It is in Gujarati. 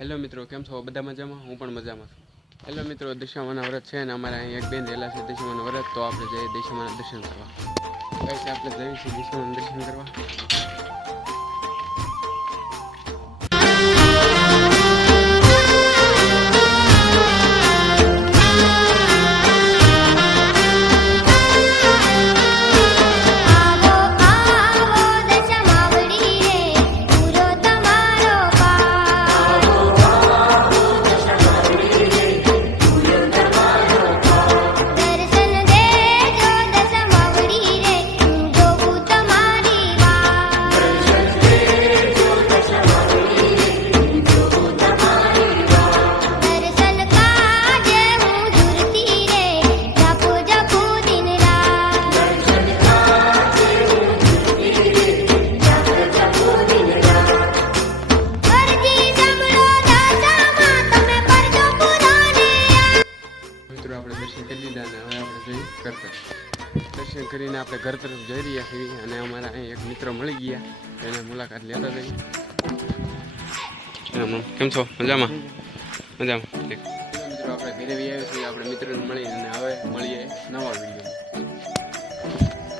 હેલો મિત્રો, કેમ છો? બધા મજામાં? હું પણ મજામાં છું. હેલો મિત્રો, દિશામાના વ્રત છે ને અમારે અહીં એક બેન રહેલા છે દિશામાના વ્રત, તો આપણે જઈએ દિશામાના દર્શન કરવા. કઈ આપણે જઈએ છીએ દિશામાના દર્શન કરવા? દર્શન કરી લીધા ને હવે આપણે જઈ કરતર દર્શન કરીને આપણે ઘર તરફ જઈ રહ્યા છીએ અને અમારા અહીં એક મિત્ર મળી ગયા. એને મુલાકાત લેતા જઈએ. કેમ છો? મજામાં? મજામાં. મિત્રો, આપણે ઘરે આવી છીએ. આપણે મિત્રોને મળી અને હવે મળીએ નવા વીડિયો